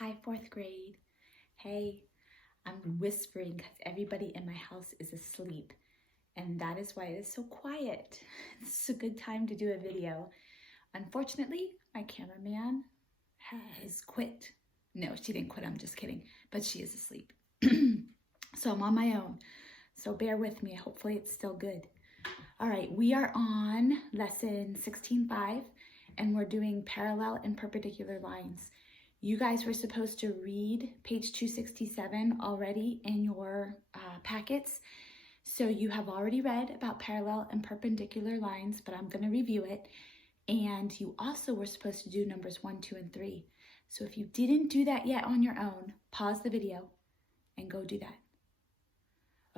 Hi, fourth grade. Hey, I'm whispering because everybody in my house is asleep, and that is why it is so quiet. This is a good time to do a video. Unfortunately, my cameraman has quit. No, she didn't quit, I'm just kidding, but she is asleep. So I'm on my own, so bear with me. Hopefully it's still good. All right, we are on lesson 16.5, and we're doing parallel and perpendicular lines. You guys were supposed to read page 267 already in your packets. So you have already read about parallel and perpendicular lines, but I'm going to review it. And you also were supposed to do numbers 1, 2, and 3. So if you didn't do that yet on your own, pause the video and go do that.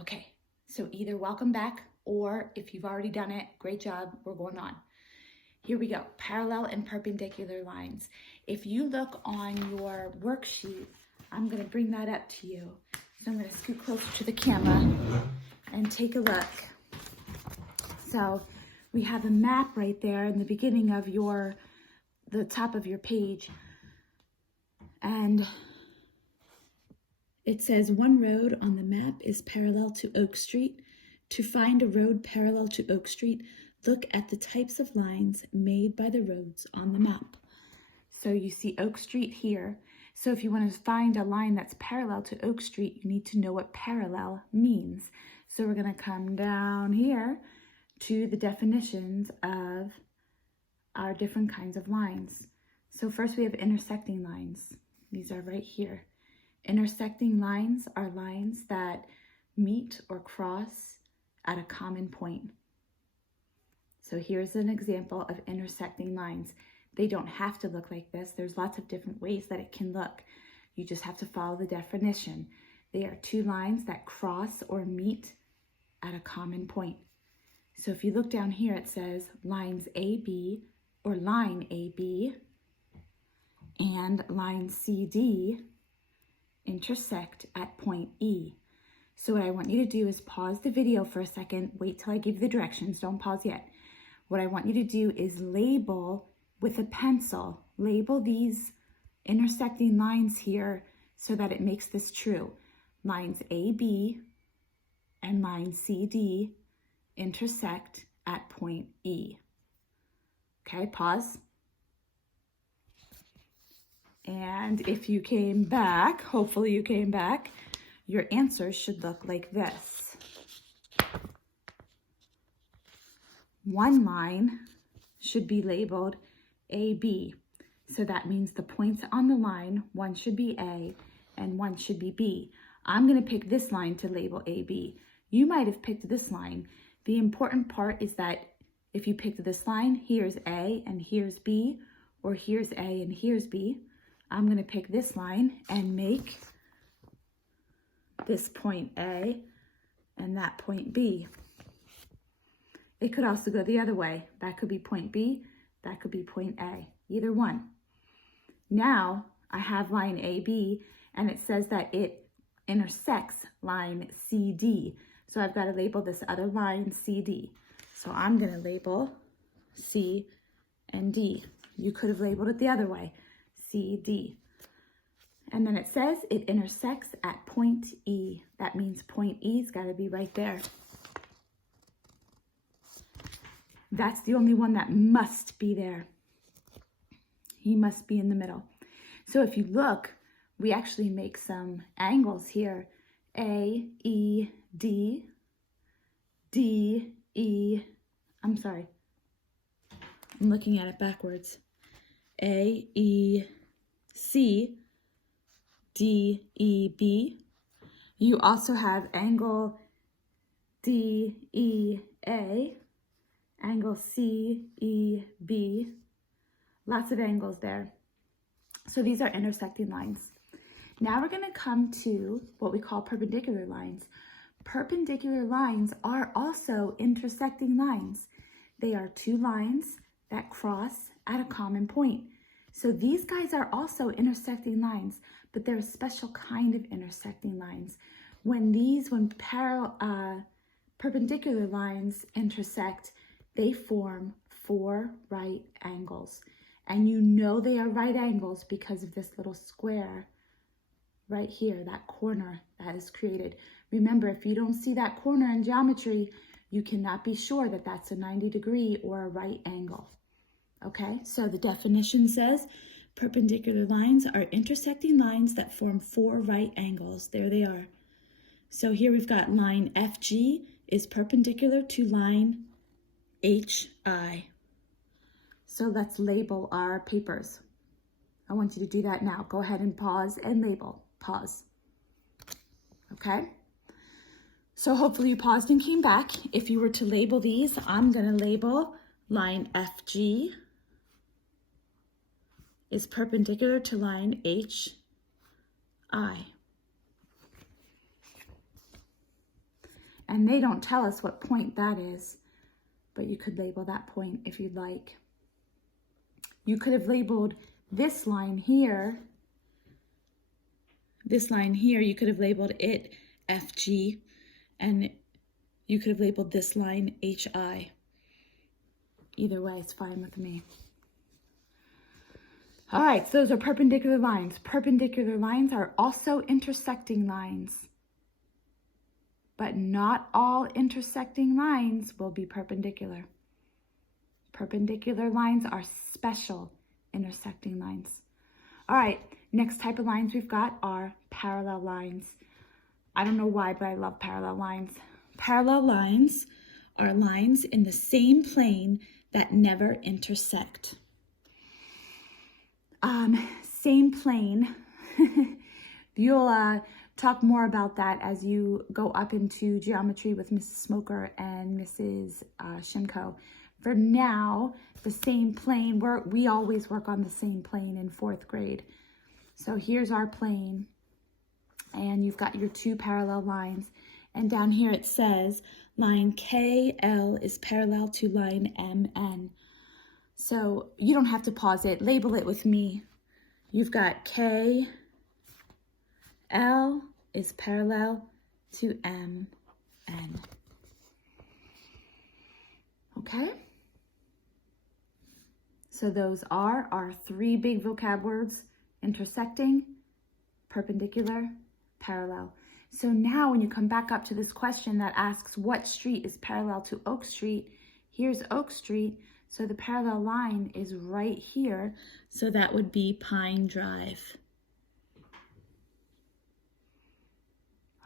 Okay, so either welcome back, or if you've already done it, great job, we're going on. Here we go, parallel and perpendicular lines. If you look on your worksheet, I'm gonna bring that up to you. So I'm gonna scoot closer to the camera and take a look. So we have a map right there in the beginning of the top of your page. And it says one road on the map is parallel to Oak Street. To find a road parallel to Oak Street, look at the types of lines made by the roads on the map. So you see Oak Street here. So if you want to find a line that's parallel to Oak Street, you need to know what parallel means. So we're going to come down here to the definitions of our different kinds of lines. So first we have intersecting lines. These are right here. Intersecting lines are lines that meet or cross at a common point. So here's an example of intersecting lines. They don't have to look like this. There's lots of different ways that it can look. You just have to follow the definition. They are two lines that cross or meet at a common point. So if you look down here, it says lines AB or line AB and line CD intersect at point E. So what I want you to do is pause the video for a second. Wait till I give you the directions. Don't pause yet. What I want you to do is label with a pencil, label these intersecting lines here so that it makes this true. Lines AB and line CD intersect at point E. Okay, pause. And if you came back, hopefully you came back, your answers should look like this. One line should be labeled AB. So that means the points on the line, one should be A and one should be B. I'm going to pick this line to label AB. You might have picked this line. The important part is that if you picked this line, here's A and here's B, or here's A and here's B. I'm going to pick this line and make this point A and that point B. It could also go the other way. That could be point B, that could be point A, either one. Now I have line AB and it says that it intersects line CD. So I've got to label this other line CD. So I'm going to label C and D. You could have labeled it the other way, CD. And then it says it intersects at point E. That means point E's got to be right there. That's the only one that must be there. He must be in the middle. So if you look, we actually make some angles here. A, E, D, D, E, I'm sorry. I'm looking at it backwards. A, E, C, D, E, B. You also have angle D, E, A, angle C, E, B. Lots of angles there. So these are intersecting lines. Now we're going to come to what we call perpendicular lines. Perpendicular lines are also intersecting lines. They are two lines that cross at a common point. So these guys are also intersecting lines, but they're a special kind of intersecting lines. When perpendicular lines intersect, they form four right angles. And you know they are right angles because of this little square right here, that corner that is created. Remember, if you don't see that corner in geometry, you cannot be sure that that's a 90-degree or a right angle. Okay, so the definition says perpendicular lines are intersecting lines that form 4 right angles. There they are. So here we've got line FG is perpendicular to line HI. So let's label our papers. I want you to do that now. Go ahead and pause and label. Pause. Okay? So hopefully you paused and came back. If you were to label these, I'm going to label line FG is perpendicular to line HI. And they don't tell us what point that is, but you could label that point if you'd like. You could have labeled this line here. This line here, you could have labeled it FG, and you could have labeled this line HI. Either way, it's fine with me. All right, so those are perpendicular lines. Perpendicular lines are also intersecting lines. But not all intersecting lines will be perpendicular. Perpendicular lines are special intersecting lines. All right, next type of lines we've got are parallel lines. I don't know why, but I love parallel lines. Parallel lines are lines in the same plane that never intersect. Same plane. You'll talk more about that as you go up into geometry with Mrs. Smoker and Mrs. Shimko. For now, the same plane, we always work on the same plane in 4th grade. So here's our plane, and you've got your 2 parallel lines. And down here it says line KL is parallel to line MN. So you don't have to pause it, label it with me. You've got KL is parallel to MN. Okay? So those are our 3 big vocab words: intersecting, perpendicular, parallel. So now when you come back up to this question that asks what street is parallel to Oak Street, here's Oak Street, so the parallel line is right here, so that would be Pine Drive.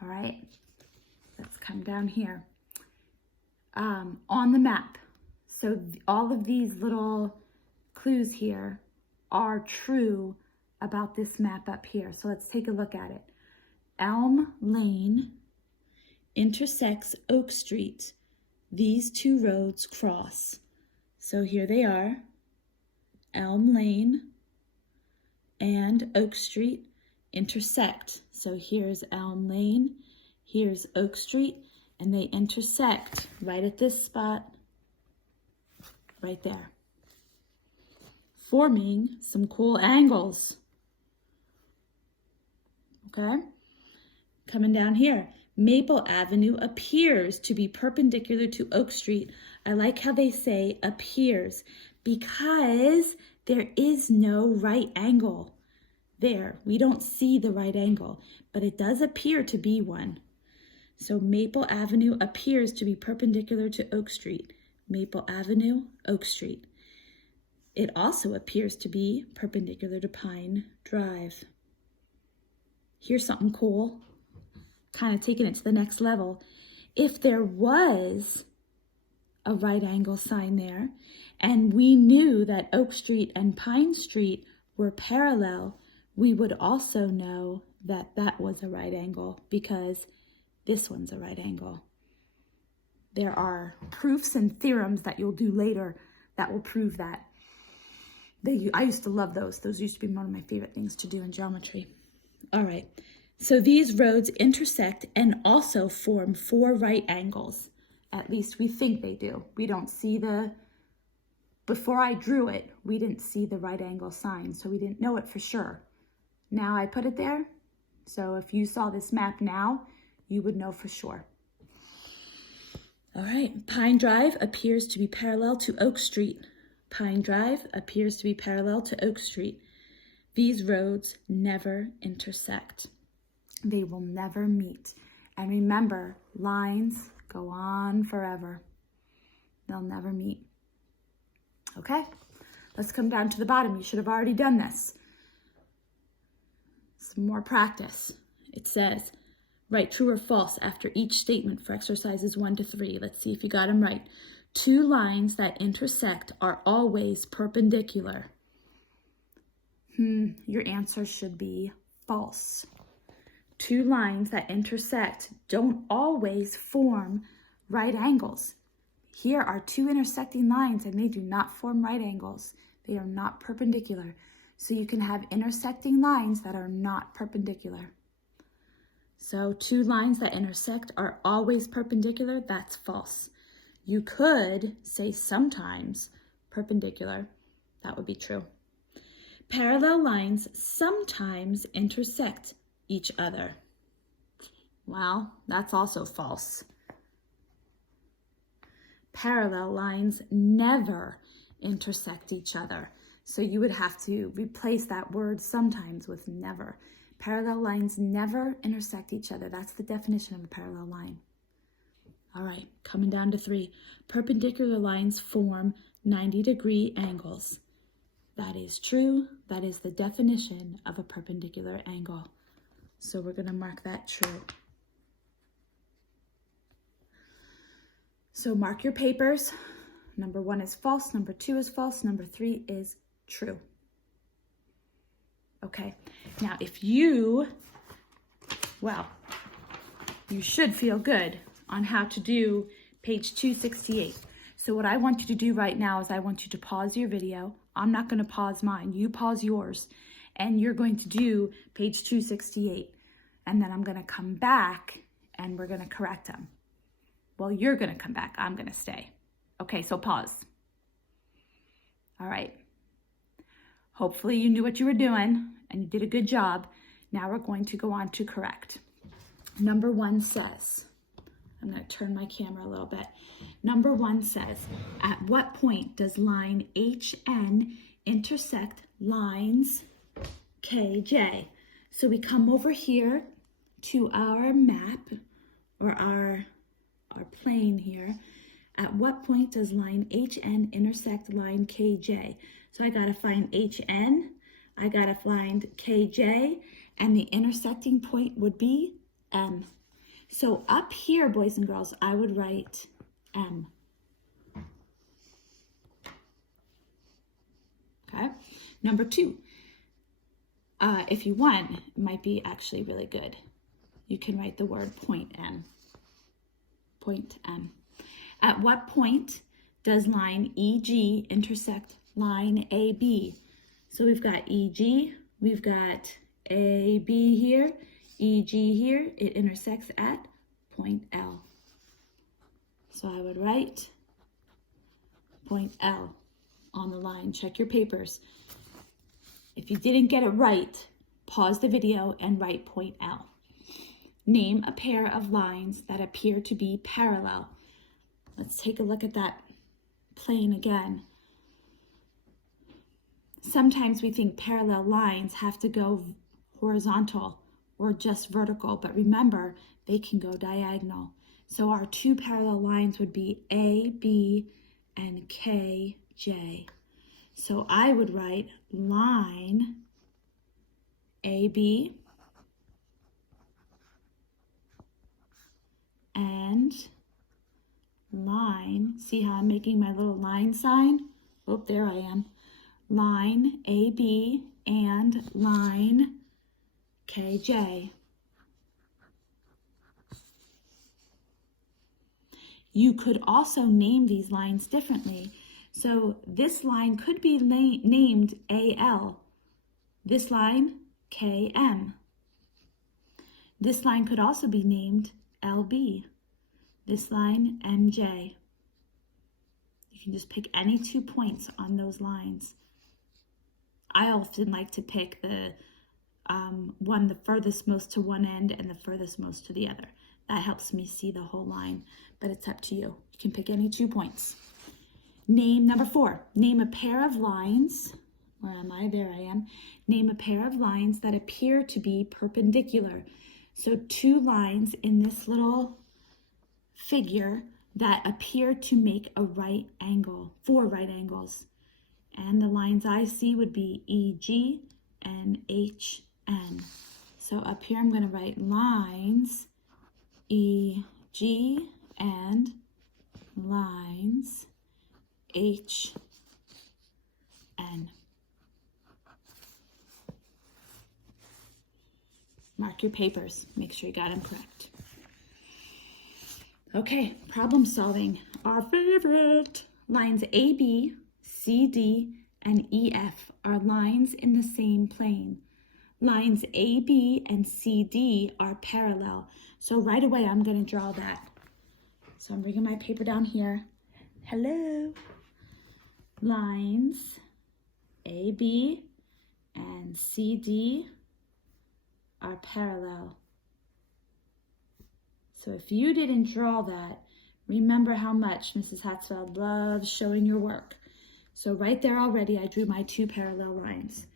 All right, let's come down here. On the map, so all of these little clues here are true about this map up here. So let's take a look at it. Elm Lane intersects Oak Street. These 2 roads cross. So here they are. Elm Lane and Oak Street intersect. So here's Elm Lane, here's Oak Street, and they intersect right at this spot, right there, forming some cool angles. Okay? Coming down here, Maple Avenue appears to be perpendicular to Oak Street. I like how they say appears, because there is no right angle there. We don't see the right angle, but it does appear to be one. So Maple Avenue appears to be perpendicular to Oak Street. Maple Avenue, Oak Street. It also appears to be perpendicular to Pine Drive. Here's something cool, kind of taking it to the next level. If there was a right angle sign there, and we knew that Oak Street and Pine Street were parallel, we would also know that that was a right angle because this one's a right angle. There are proofs and theorems that you'll do later that will prove that. I used to love those. Those used to be one of my favorite things to do in geometry. All right, so these roads intersect and also form 4 right angles. At least we think they do. We don't see before I drew it, we didn't see the right angle sign, so we didn't know it for sure. Now I put it there, so if you saw this map now, you would know for sure. All right, Pine Drive appears to be parallel to Oak Street. Pine Drive appears to be parallel to Oak Street. These roads never intersect. They will never meet. And remember, lines go on forever. They'll never meet. Okay, let's come down to the bottom. You should have already done this. Some more practice. It says, write true or false after each statement for exercises 1 to 3. Let's see if you got them right. 2 lines that intersect are always perpendicular. Your answer should be false. 2 lines that intersect don't always form right angles. Here are 2 intersecting lines and they do not form right angles. They are not perpendicular. So you can have intersecting lines that are not perpendicular. So 2 lines that intersect are always perpendicular. That's false. You could say sometimes perpendicular. That would be true. Parallel lines sometimes intersect each other. Well, that's also false. Parallel lines never intersect each other. So you would have to replace that word sometimes with never. Parallel lines never intersect each other. That's the definition of a parallel line. All right, coming down to 3. Perpendicular lines form 90-degree angles. That is true. That is the definition of a perpendicular angle. So we're going to mark that true. So mark your papers. Number 1 is false. Number 2 is false. Number 3 is true. Okay. Now, if you should feel good on how to do page 268. So what I want you to do right now is I want you to pause your video. I'm not going to pause mine. You pause yours. And you're going to do page 268. And then I'm going to come back and we're going to correct them. Well, you're going to come back. I'm going to stay. Okay, so pause. All right. Hopefully you knew what you were doing and you did a good job. Now we're going to go on to correct. Number 1 says, I'm going to turn my camera a little bit. Number 1 says, at what point does line HN intersect lines KJ? So we come over here to our map or our plane here. At what point does line HN intersect line KJ? So I got to find HN, I got to find KJ, and the intersecting point would be M. So up here, boys and girls, I would write M. Okay. Number 2, if you want, it might be actually really good. You can write the word point M. Point M. At what point does line EG intersect line AB? So we've got EG, we've got AB here, EG here. It intersects at point L. So I would write point L on the line. Check your papers. If you didn't get it right, pause the video and write point L. Name a pair of lines that appear to be parallel. Let's take a look at that plane again. Sometimes we think parallel lines have to go horizontal or just vertical, but remember, they can go diagonal. So our 2 parallel lines would be AB and KJ. So I would write line AB and line, see how I'm making my little line sign? Oh, there I am. Line AB and line KJ. You could also name these lines differently. So this line could be named AL. This line, KM. This line could also be named LB. This line, MJ. You can just pick any 2 points on those lines. I often like to pick the one the furthest most to one end and the furthest most to the other. That helps me see the whole line, but it's up to you. You can pick any 2 points. Name number 4. Name a pair of lines. Where am I? There I am. Name a pair of lines that appear to be perpendicular. So 2 lines in this little figure that appear to make a right angle, 4 right angles. And the lines I see would be EG and HN. So up here I'm going to write lines EG and lines HN. Mark your papers. Make sure you got them correct. Okay, problem solving. Our favorite. Lines AB, CD, and EF are lines in the same plane. Lines AB and CD are parallel. So right away, I'm going to draw that. So I'm bringing my paper down here. Hello. Lines AB and CD are parallel. So if you didn't draw that, remember how much Mrs. Hatzfeld loves showing your work. So right there already, I drew my 2 parallel lines.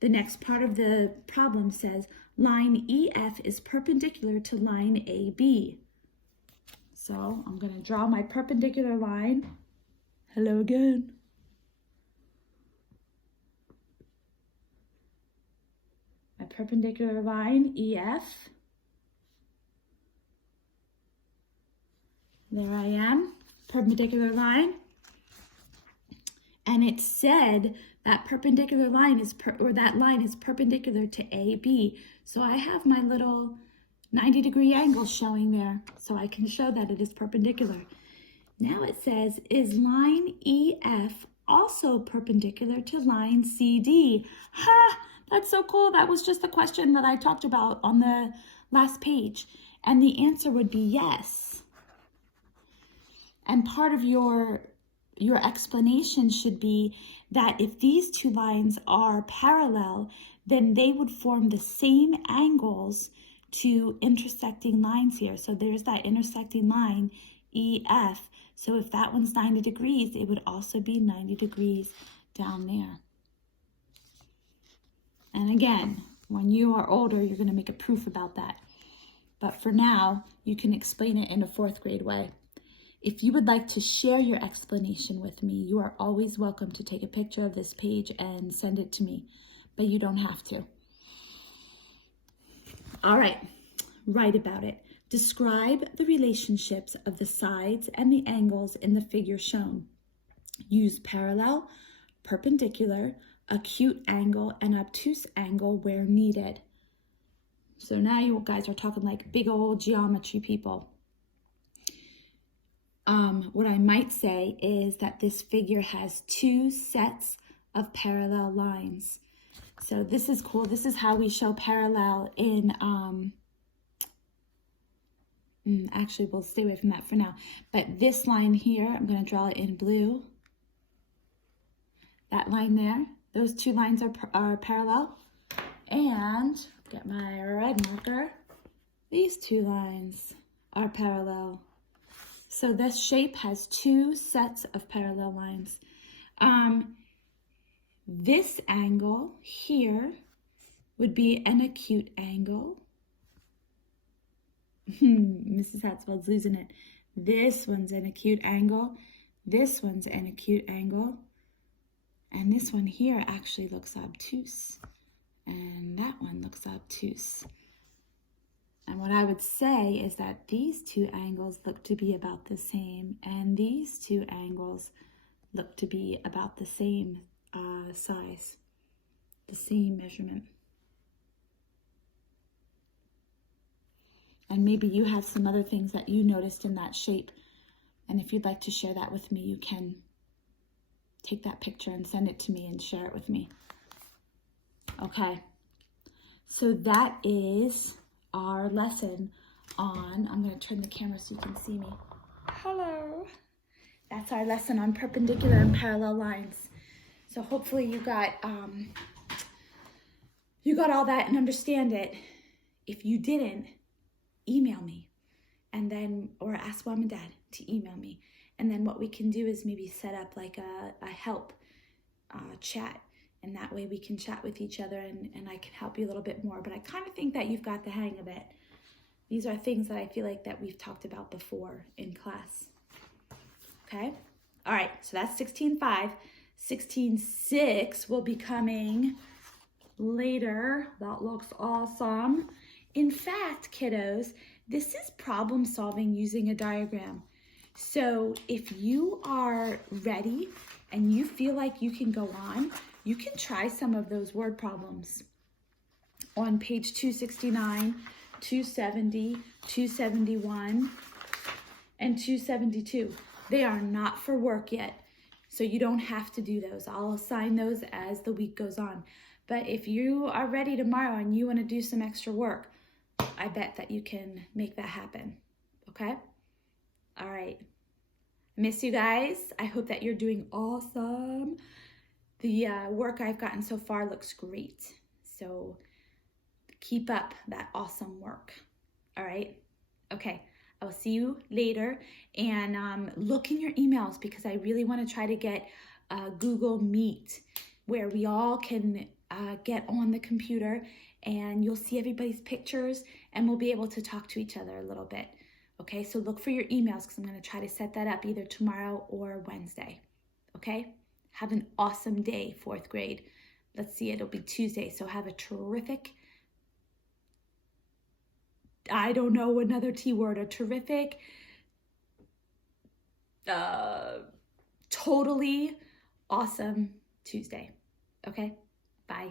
The next part of the problem says, line EF is perpendicular to line AB. So I'm going to draw my perpendicular line. Hello again. My perpendicular line, EF. There I am, perpendicular line. And it said that perpendicular line is, that line is perpendicular to AB. So I have my little 90-degree angle showing there, so I can show that it is perpendicular. Now it says, is line EF also perpendicular to line CD? Ha! That's so cool. That was just the question that I talked about on the last page. And the answer would be yes. And part of your explanation should be that if these 2 lines are parallel, then they would form the same angles to intersecting lines here. So there's that intersecting line, EF. So if that one's 90 degrees, it would also be 90 degrees down there. And again, when you are older, you're going to make a proof about that. But for now, you can explain it in a 4th grade way. If you would like to share your explanation with me, you are always welcome to take a picture of this page and send it to me, but you don't have to. All right, write about it. Describe the relationships of the sides and the angles in the figure shown. Use parallel, perpendicular, acute angle, and obtuse angle where needed. So now you guys are talking like big old geometry people. What I might say is that this figure has 2 sets of parallel lines. So this is cool. This is how we show parallel in, actually we'll stay away from that for now. But this line here, I'm going to draw it in blue. That line there, those 2 lines are parallel. And, get my red marker, these 2 lines are parallel. So this shape has 2 sets of parallel lines. This angle here would be an acute angle. Mrs. Hatzfeld's losing it. This one's an acute angle. This one's an acute angle. And this one here actually looks obtuse. And that one looks obtuse. And what I would say is that these 2 angles look to be about the same, and these 2 angles look to be about the same size, the same measurement. And maybe you have some other things that you noticed in that shape. And if you'd like to share that with me, you can take that picture and send it to me and share it with me. Okay, so that is our lesson on, I'm going to turn the camera so you can see me. Hello. That's our lesson on perpendicular and parallel lines. So hopefully you got all that and understand it. If you didn't, email me, and then, or ask Mom and Dad to email me, And then what we can do is maybe set up like a help chat. And that way we can chat with each other and I can help you a little bit more. But I kind of think that you've got the hang of it. These are things that I feel like that we've talked about before in class. Okay? All right, so that's 16.5. 16.6 will be coming later. That looks awesome. In fact, kiddos, this is problem solving using a diagram. So if you are ready and you feel like you can go on, you can try some of those word problems on page 269, 270, 271, and 272. They are not for work yet, so you don't have to do those. I'll assign those as the week goes on. But if you are ready tomorrow and you want to do some extra work, I bet that you can make that happen, okay? All right. Miss you guys. I hope that you're doing awesome. The work I've gotten so far looks great. So keep up that awesome work. All right? Okay. I'll see you later. And look in your emails because I really want to try to get Google Meet where we all can get on the computer and you'll see everybody's pictures and we'll be able to talk to each other a little bit. Okay, so look for your emails because I'm going to try to set that up either tomorrow or Wednesday. Okay, have an awesome day, 4th grade. Let's see, it'll be Tuesday, so have a terrific, I don't know another T word, a terrific, totally awesome Tuesday. Okay, bye.